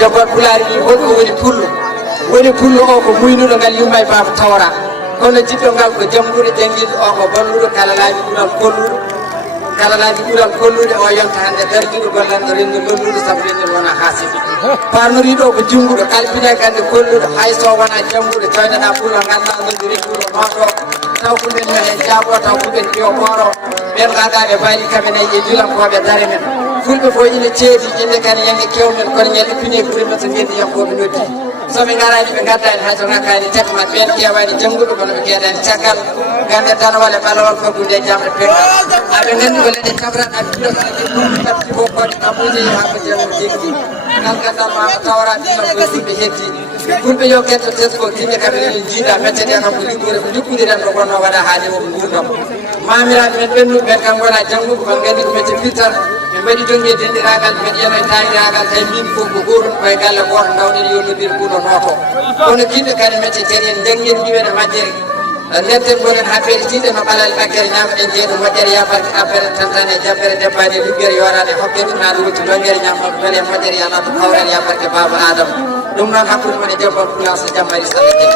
jabbar pulaari ni holko woni pullo o ko muynuɗo ngal yumma e baba tawra kono jiɗɗo ngal ko jamɗude jangguiɗo o ko balluɗo kala laaɓi ɓuural kollude o yonta hande dardiɗo gollanɗo rendu lolluɗo saabu rendu wona haasiɓe parnoriɗo ko jungguɗo kalpine gande kolluɗo hayso wona jamguɗo coyneɗa pullo ganda nodiri pullo noto taw ko nden men e jaabo taw ko ɓen ƴew moro ɓen gaɗa ɓe mbaali kamen e julankoɓe dare men fulɓe fo ina ceedi inde kane yange kewmen kono ñal ippine ɓuuri men so gendi yankoɓe noddi soɓe garani ɓe gaddani hayso ngakkani tekma ɓen ƴewani jangguɗo kono ɓe keedani caggal gande tanwale balawal faggude e jamɗe pengal aɓe gandi ko leɗɗe cabrata pilotaji ɗum tabti fof koɗe kamuji haɓe jewno jeggi ngal gandal mama tawra ɗiman koye fulɓe heddi fulɓe yo ketto tesco timɓe kamɓe ene jiiɗa mettede kam ko jukkudiren ko gonno waɗa haali o gurdam mamiraɓe men ɓennuɓe ɓen kam gona jangguɓe kon gandi ko métier fitar ɓe mbaɗi dongue dendiragal ɓe ƴeno e tawiragal tawi min fof ko gotum koye galle goto dawɗen yollodir ɓuuɗo noto kono kiɗɗo kadi métier kadi en jangguien ɗimen e majjere nden gonen ha feetiɗe no ɓalal bakkere ñamɗen jeeɗo moƴƴere yabarke abbere tantane jabbere debbani luggere yorade hokke ɗum naɗo wutti longere ñamɗo beele moƴƴere yanato kawren yabarke baba adama ɗum noon hakkude mon e jabbal place jammari salle de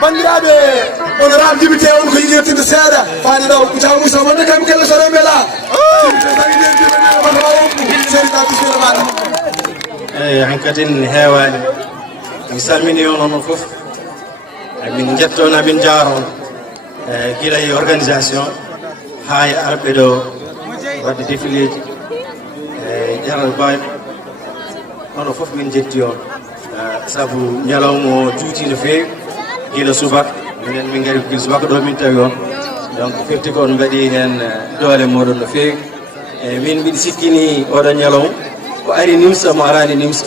bandiraɓe honorable député on ko yiɗirtinde seeɗa faani ɗo Kouthia Moussa wonde kamɓe kelle so remɓe la eyyi hankkadin heewani mi salmini on onon fof min jetton amin jaaron guila e organisation ha e arɓe ɗo wadde défilé ji jaral baɓe onon fof min jetti on saabu ñalawma o juuti no feewi guila subaka minen min gari guila subaka ɗo min tawi on donc firti ko on mbaɗi hen doole moɗon no feewi eyyi min mbiɗa sikkini oɗon ñalawma ko ari nimsa mo arani nimsa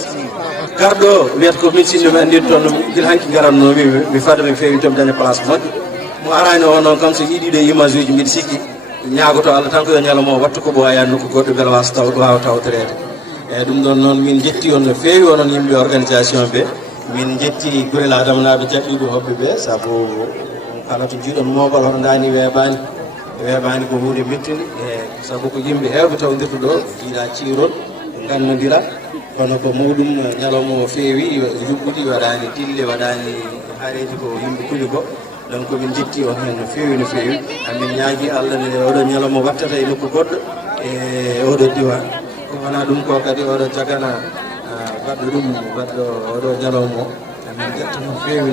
garɗo wiyata ko min sinno mi andin toon guila hanki garannomi mi fada mi feewi tomi daña place moƴƴo mo arani o noon kam so yiiɗiɗo image uji mbiɗa sikki ñaagoto Allah tan ko yo ñalawma o wattu ko ɓooya nokku goɗɗo beele wawa tawtorede eyyi ɗum ɗon noon min jetti on no feewi onon yimɓe organisation ɓe min jetti Gurel Adama naɓe jaɓɓiɓe hoɓɓe ɓe saabu kala to jiiɗon moɓal hoto dani weeɓani ko hunde mettinde e saabu ko yimɓe hewɓe tawdirta ɗo jiiɗa ciirol gannodira kono ko muɗum ñalawma o feewi juɓɓuɗi waɗani dille waɗani haareji ko yimɓe kuli ko donc min jetti on hen no feewi amin ñaagui Allah ne oɗo ñalawma wattata e nokku goɗɗo e oɗo diwan ko wona ɗum ko kadi oɗo jagana baɗɗo ɗum baɗɗo oɗo ñalawma o amin jetta no feewi